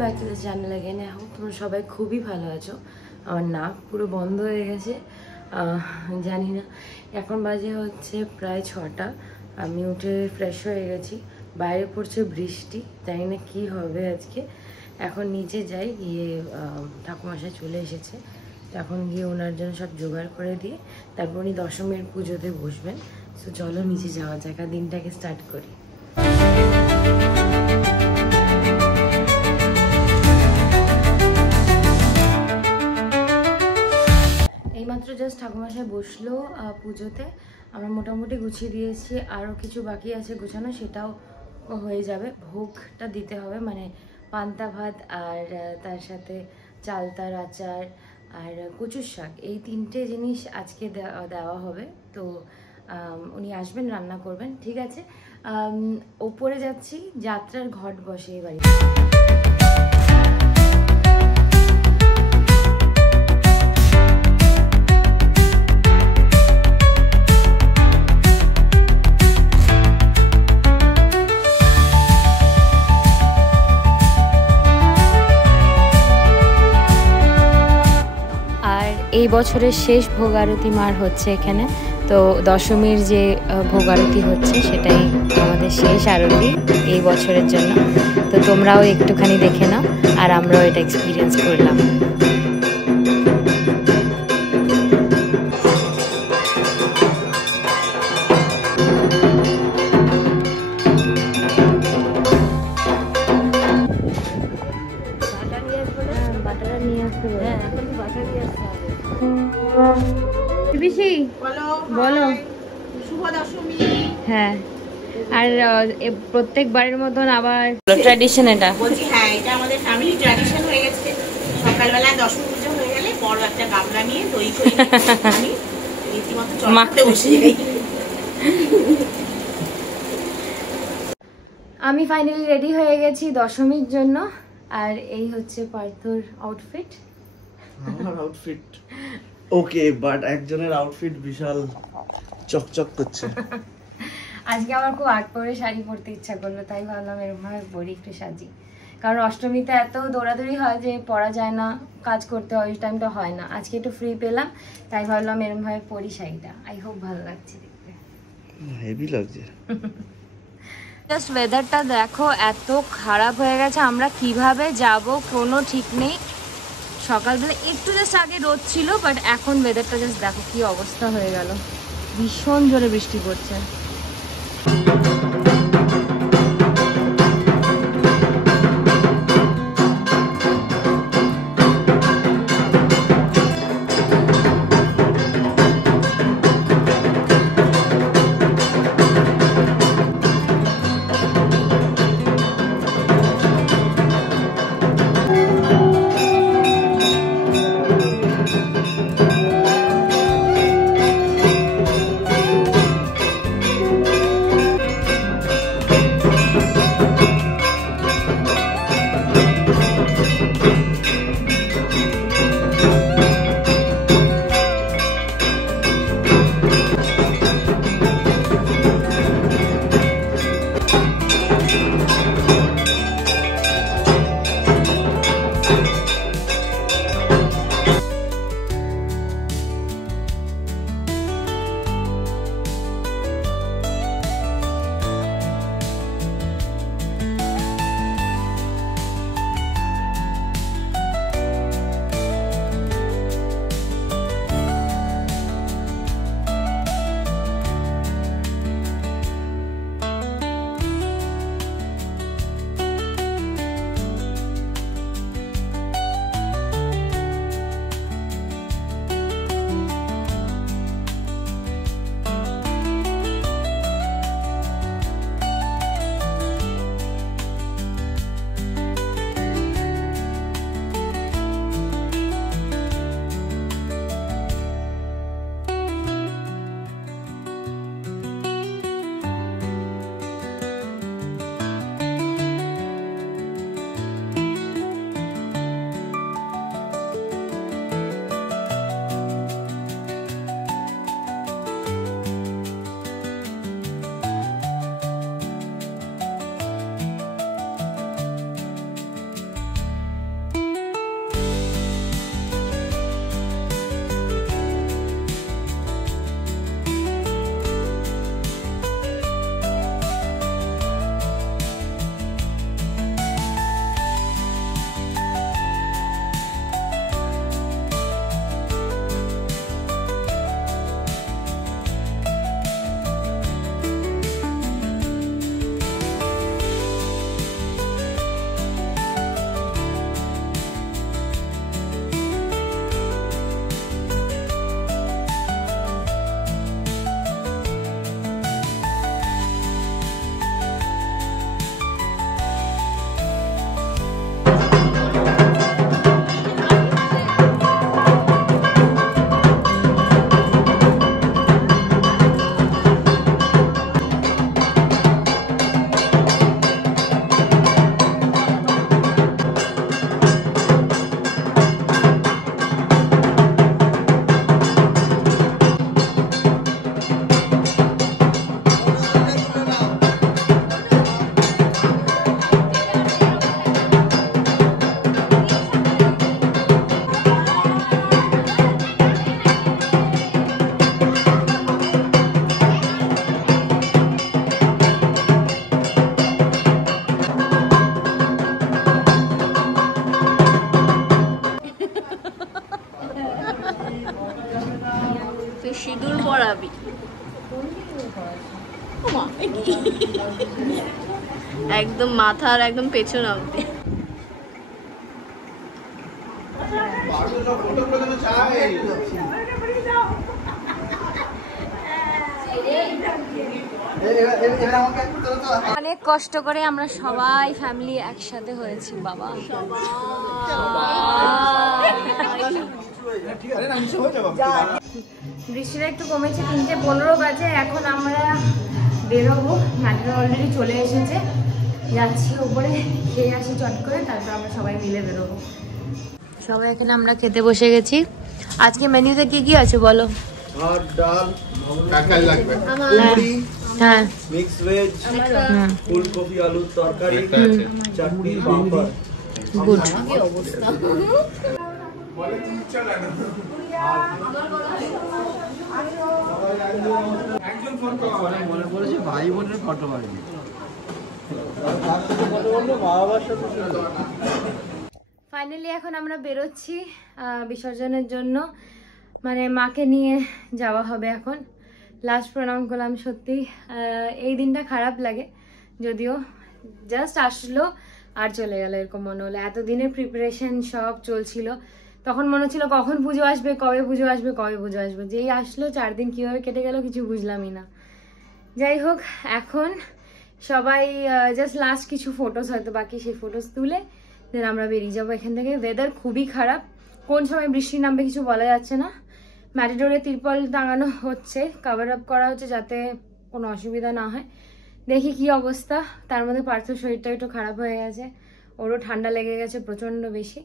Back to the channel again. এখন তোমরা সবাই খুবই ভালো আছো। আমার নাক পুরো বন্ধ হয়ে গেছে, জানি না। এখন বাজে হচ্ছে প্রায় 6টা। আমি উঠে ফ্রেশ হয়ে গেছি। বাইরে পড়ছে বৃষ্টি, জানি না কী হবে আজকে। এখন নিচে যাই, গিয়ে ঠাকুমশাই চলে এসেছে, এখন গিয়ে ওনার জন্য সব জোগাড় করে দিয়ে তারপর উনি দশমীর পুজোতে বসবেন। সো চলো নিচে যাওয়া যাক, আর দিনটাকে স্টার্ট করি। এইমাত্র জাস্ট ঠাকুমশাই বসলো পুজোতে। আমরা মোটামুটি গুছিয়ে দিয়েছি, আরও কিছু বাকি আছে গোছানো, সেটাও হয়ে যাবে। ভোগটা দিতে হবে, মানে পান্তা ভাত আর তার সাথে চালতার আচার আর কচুর শাক, এই 3টে জিনিস আজকে দেওয়া হবে। তো উনি আসবেন, রান্না করবেন, ঠিক আছে। ওপরে যাচ্ছি, যাত্রার ঘট বসে এই বাড়িতে। এই বছরের শেষ ভোগ আরতি মার হচ্ছে এখানে। তো দশমীর যে ভোগ আরতি হচ্ছে সেটাই আমাদের শেষ আরতি এই বছরের জন্য। তো তোমরাও একটুখানি দেখে নাও, আর আমরাও এটা এক্সপিরিয়েন্স করলাম। বলো শুভ দশমী। হ্যাঁ, আর প্রত্যেকবারের মতন আবার ট্র্যাডিশন এটা বলছি। হ্যাঁ, এটা আমাদের ফ্যামিলি ট্র্যাডিশন হয়ে গেছে। সকালবেলায় দশমী পুজো হয়ে গেলে বড় একটা গামলা নিয়ে দই করে আমি রীতিমতো চড়াতে বসে যাই। আমি ফাইনালি রেডি হয়ে গেছি দশমীর জন্য। আর এই হচ্ছে পার্থর আউটফিট। আমার আউটফিট ওকে, বাট একজনের আউটফিট বিশাল চকচক করছে। আজকে আমার খুব আর্ট পরে শাড়ি পরতে ইচ্ছা করলো, তাই ভাবলাম এরকম ভাবে পরি, একটু সাজি। কারণ অষ্টমীতে এত দৌড়াদৌড়ি হয় যে পরা যায় না, কাজ করতে হয়, ওই টাইমটা হয় না। আজকে একটু ফ্রি পেলাম, তাই ভাবলাম এরকম ভাবে পরি শাড়িটা। আই হোপ ভালো লাগছে দেখতে। হেভি লাগছে। জাস্ট ওয়েদারটা দেখো, এত খারাপ হয়ে গেছে। আমরা কিভাবে যাব কোনো ঠিক নেই। সকালবেলা একটু জাস্ট আগে রোদ ছিল, বাট এখন ওয়েদারটা জাস্ট দেখো কি অবস্থা হয়ে গেল। ভীষণ জোরে বৃষ্টি পড়ছে। একদম মাথার একদম পেছন অব্দি। অনেক কষ্ট করে আমরা সবাই ফ্যামিলি একসাথে হয়েছি বাবা। বৃষ্টিটা একটু কমেছে, 3:15 বাজে। এখন আমরা বেরোবো, ম্যাট্রো অলরেডি চলে এসেছে। যাচ্ছি ওপরে, খেয়ে আসি চট করে, তারপর আমরা সবাই মিলে বেরোবো। সবাই এখানে আমরা খেতে বসে গেছি। আজকে মেনুতে কি কি আছে বলো? ভাত, ডাল, কাকাই লাগবে, কুমড়ি, হ্যাঁ, মিক্স ভেজ, ফুলকপি আলুর তরকারি, চাটনি, পাঁপড়। গুড। মনে পড়েছে ভাই বোনের ফটো বাড়ি। ফাইনালি এখন আমরা বেরোচ্ছি বিসর্জনের জন্য, মানে মাকে নিয়ে যাওয়া হবে এখন। লাস্ট প্রণাম করলাম। সত্যি এই দিনটা খারাপ লাগে, যদিও জাস্ট আসলো আর চলে গেল, এরকম মনে হলো। এতদিনের প্রিপারেশন সব চলছিল, তখন মনে হচ্ছিল কখন পুজো আসবে, কবে পুজো আসবে, কবে পুজো আসবে। যেই আসলো 4 দিন কীভাবে কেটে গেল কিছু বুঝলামই না। যাই হোক, এখন সবাই জাস্ট লাস্ট কিছু ফটোস হয়তো বাকি, সেই ফটোস তুলে দেন আমরা বেরিয়ে যাবো এখান থেকে। ওয়েদার খুবই খারাপ, কোন সময় বৃষ্টি নামবে কিছু বলা যাচ্ছে না। ম্যারিডোরে তিরপল টাঙানো হচ্ছে, কভার আপ করা হচ্ছে যাতে কোনো অসুবিধা না হয়। দেখি কি অবস্থা। তার মধ্যে পার্থর শরীরটা একটু খারাপ হয়ে গেছে, ওরও ঠান্ডা লেগে গেছে প্রচণ্ড বেশি।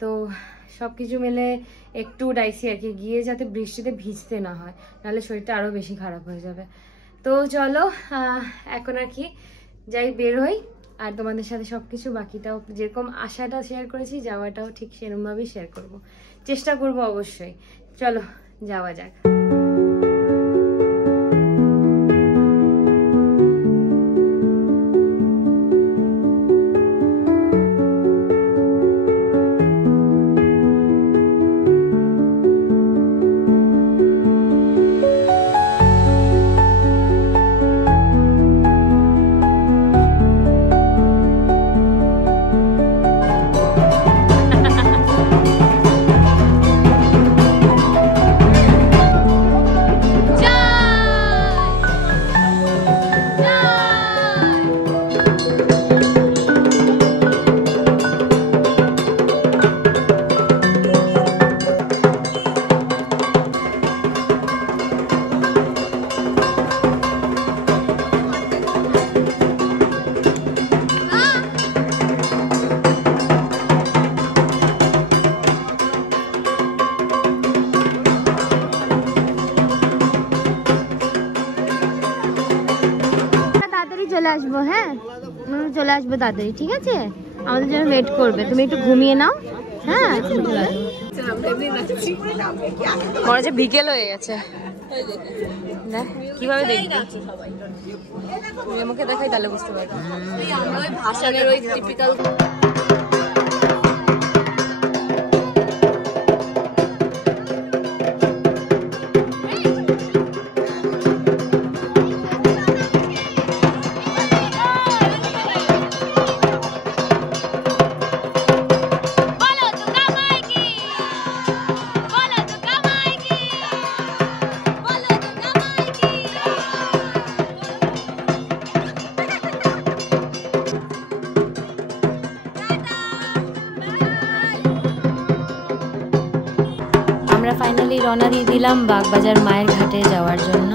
তো সব কিছু মিলে একটু ডাইসি আর কি, গিয়ে যাতে বৃষ্টিতে ভিজতে না হয়, নাহলে শরীরটা আরও বেশি খারাপ হয়ে যাবে। তো চলো এখন আর কি যাই, বের হই, আর তোমাদের সাথে সব কিছু বাকিটাও যেরকম আশাটা শেয়ার করেছি, যাওয়াটাও ঠিক সেরকমভাবেই শেয়ার করব, চেষ্টা করব অবশ্যই। চলো যাওয়া যাক। চলে আসবো, হ্যাঁ চলে আসবো তাড়াতাড়ি, ঠিক আছে? আমাদের জন্য ওয়েট করবে, তুমি একটু ঘুমিয়ে নাও। হ্যাঁ, মনে হচ্ছে বিকেল হয়ে গেছে। কিভাবে দেখবি, মুখে দেখাই তাহলে বুঝতে পারবো। ভাসানের ওই টিপিক্যাল ফাইনালি রওনা দিয়ে দিলাম বাগবাজার মায়ের ঘাটে যাওয়ার জন্য।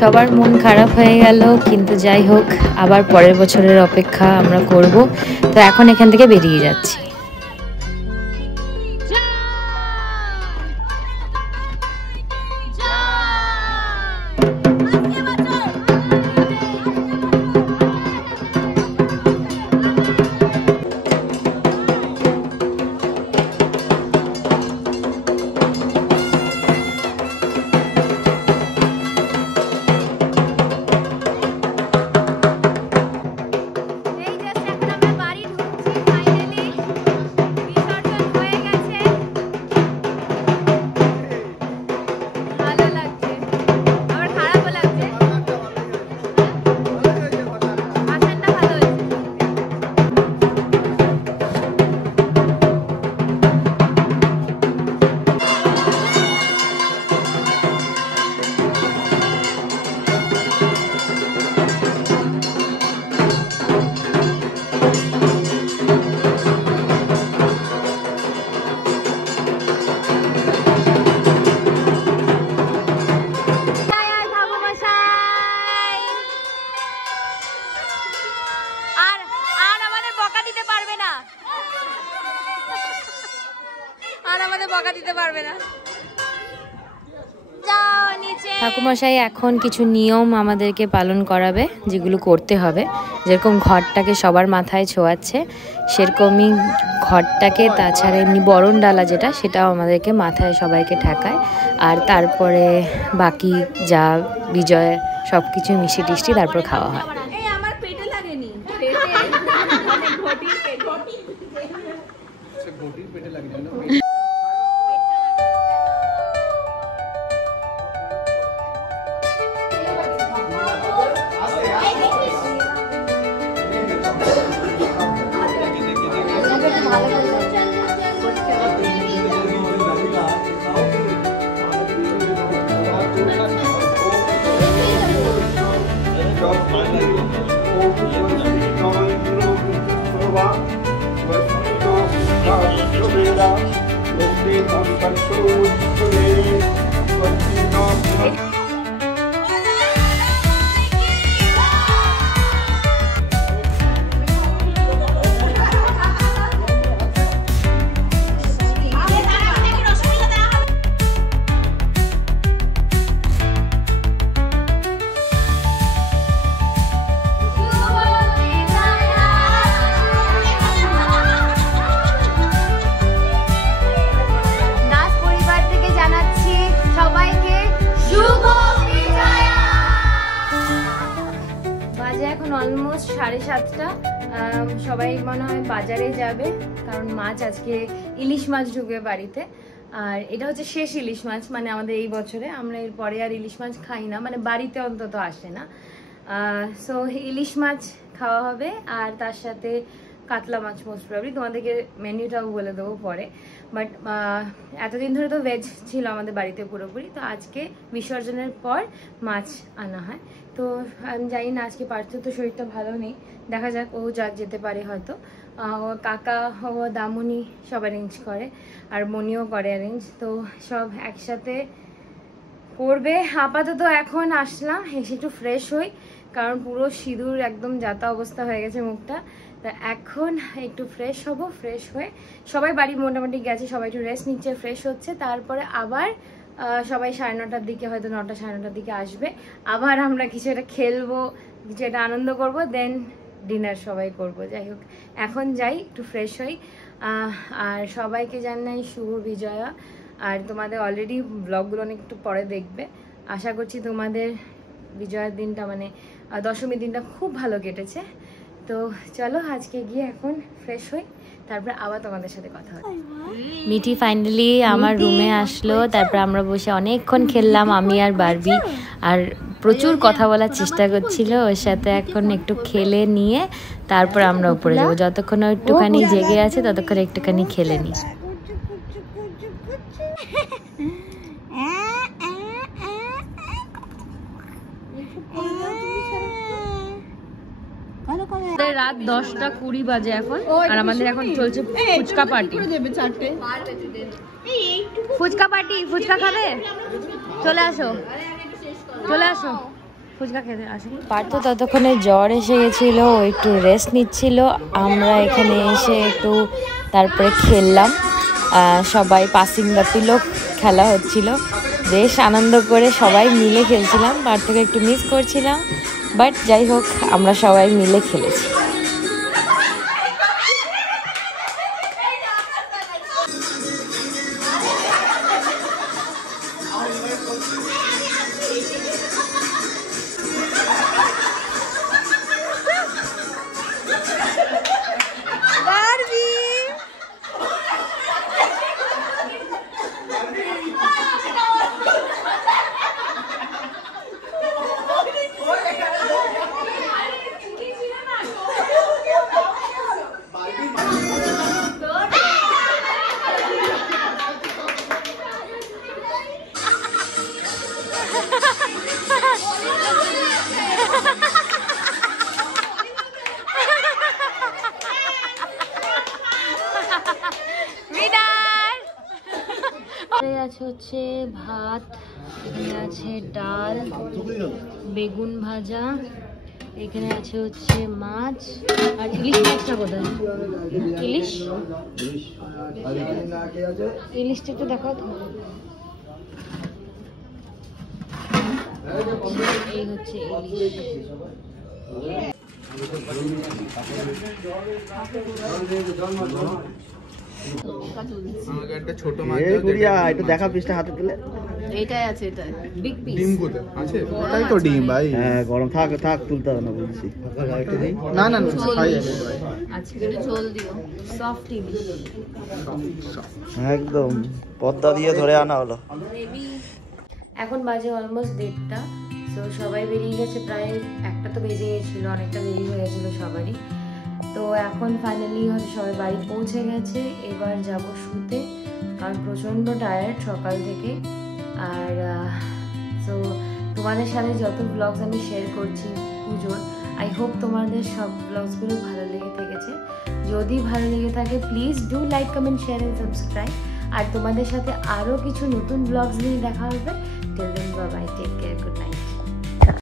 সবার মন খারাপ হয়ে গেল, কিন্তু যাই হোক আবার পরের বছরের অপেক্ষা আমরা করব। তো এখন এখান থেকে বেরিয়ে যাচ্ছি। ঠাকুমশাই এখন কিছু নিয়ম আমাদেরকে পালন করাবে, যেগুলো করতে হবে। যেরকম ঘরটাকে সবার মাথায় ছোঁয়াচ্ছে, সেরকমই ঘরটাকে, তাছাড়া এমনি বরণ ডালা যেটা, সেটাও আমাদেরকে মাথায় সবাইকে ঠেকায়। আর তারপরে বাকি যা বিজয় সব কিছু মিষ্টি টিষ্টি তারপর খাওয়া হয়। অলমোস্ট 7:30। সবাই মনে হয় বাজারে যাবে, কারণ মাছ আজকে ইলিশ মাছ ঢুকবে বাড়িতে। আর এটা হচ্ছে শেষ ইলিশ মাছ, মানে আমাদের এই বছরে। আমরা এরপরে আর ইলিশ মাছ খাই না, মানে বাড়িতে অন্তত আসে না। সো ইলিশ মাছ খাওয়া হবে, আর তার সাথে কাতলা মাছ মোস্ট প্রবলি। তোমাদেরকে মেনুটাও বলে দেবো পরে। বাট এতদিন ধরে তো ভেজ ছিল আমাদের বাড়িতে পুরোপুরি, তো আজকে বিসর্জনের পর মাছ আনা হয়। তো আমি জানি না, আজকে পার্থর তো শরীরটা ভালো নেই, দেখা যাক, ও যা যেতে পারে হয়তো। ও কাকা ও দামুনি সব অ্যারেঞ্জ করে, আর মনিও করে অ্যারেঞ্জ, তো সব একসাথে করবে। আপাতত এখন আসলাম, এসে একটু ফ্রেশ হই, কারণ পুরো সিঁদুর একদম যাতা অবস্থা হয়ে গেছে মুখটা। তা এখন একটু ফ্রেশ হব, ফ্রেশ হয়ে সবাই বাড়ি মোটামুটি গেছে, সবাই একটু রেস্ট নিচ্ছে, ফ্রেশ হচ্ছে। তারপরে আবার সবাই 9:30-র দিকে, হয়তো 9টা 9:30-র দিকে আসবে। আবার আমরা কিছু একটা খেলবো, কিছু একটা আনন্দ করব, দেন ডিনার সবাই করব। যাই হোক, এখন যাই, একটু ফ্রেশ হই। আর সবাইকে জানাই শুভ বিজয়া। আর তোমাদের অলরেডি ব্লগগুলো অনেক একটু পরে দেখবে। আশা করছি তোমাদের বিজয়ার দিনটা, মানে দশমীর দিনটা খুব ভালো কেটেছে। তো চলো আজকে গিয়ে এখন ফ্রেশ হই, তারপর আবার তোমাদের সাথে কথা হবে। মিঠি ফাইনালি আমার রুমে আসলো, তারপর আমরা বসে অনেকক্ষণ খেললাম আমি আর বারবি, আর প্রচুর কথা বলার চেষ্টা করছিল ওর সাথে। এখন একটু খেলে নিয়ে তারপর আমরা উপরে যাবো। যতক্ষণ একটুখানি জেগে আছে ততক্ষণ একটুখানি খেলে নিই। রাত 10:20 বাজে এখন, আর আমাদের এখন চলছে ফুচকা পার্টি। ফুচকা পার্টি, ফুচকা খাবে? চলে আসো, চলে আসো। ফুচকা খেতে আসুন। পার্থ ততক্ষণে জ্বর এসে গেছিলো, ও একটু রেস্ট নিচ্ছিল। আমরা এখানে এসে একটু তারপরে খেললাম, সবাই পাসিং দ্য পিলো খেলা হচ্ছিল, বেশ আনন্দ করে সবাই মিলে খেলছিলাম। পার্থকে একটু মিস করছিলাম, বাট যাই হোক আমরা সবাই মিলে খেলেছি। আছে হচ্ছে ভাত, এখানে আছে ডাল, বেগুন ভাজা, এখানে আছে হচ্ছে মাছ, আর ইলিশ মাছটা কোথায়? ইলিশটা একটু দেখাও তো। এই হচ্ছে ইলিশ। আমাকে একটা ছোট মাছ একটু দেখা পিসটা হাতে তুলে। এইটাই আছে, এটাই বিগ পিস। ডিম কোথায় আছে? ওটাই তো ডিম ভাই। হ্যাঁ গরম থাক থাক, তুলতে হবে না বলছি। না না না খাই যাবে ভাই। আজকে একটু ঝোল দিও, সফট ইলিশ একদম পদ্মা দিয়ে ধরে আনা হলো। এখন বাজে অলমোস্ট 1:30, তো সবাই বেরিয়ে গেছে, প্রায় 1টা তো বেজে গেছিলো, অনেকটা দেরি হয়ে গেছিলো সবারই। তো এখন ফাইনালি হয়তো সবাই বাড়ি পৌঁছে গেছে, এবার যাব শুতে, কারণ প্রচণ্ড টায়ার্ড সকাল থেকে। আর তো তোমাদের সাথে যত ব্লগস আমি শেয়ার করছি পুজোর, আই হোপ তোমাদের সব ব্লগসগুলো ভালো লেগে থেকেছে। যদি ভালো লেগে থাকে please do like, comment, share and subscribe. আর তোমাদের সাথে আরও কিছু নতুন ব্লগস নিয়ে দেখা হবে। Till then bye bye, take care, good night.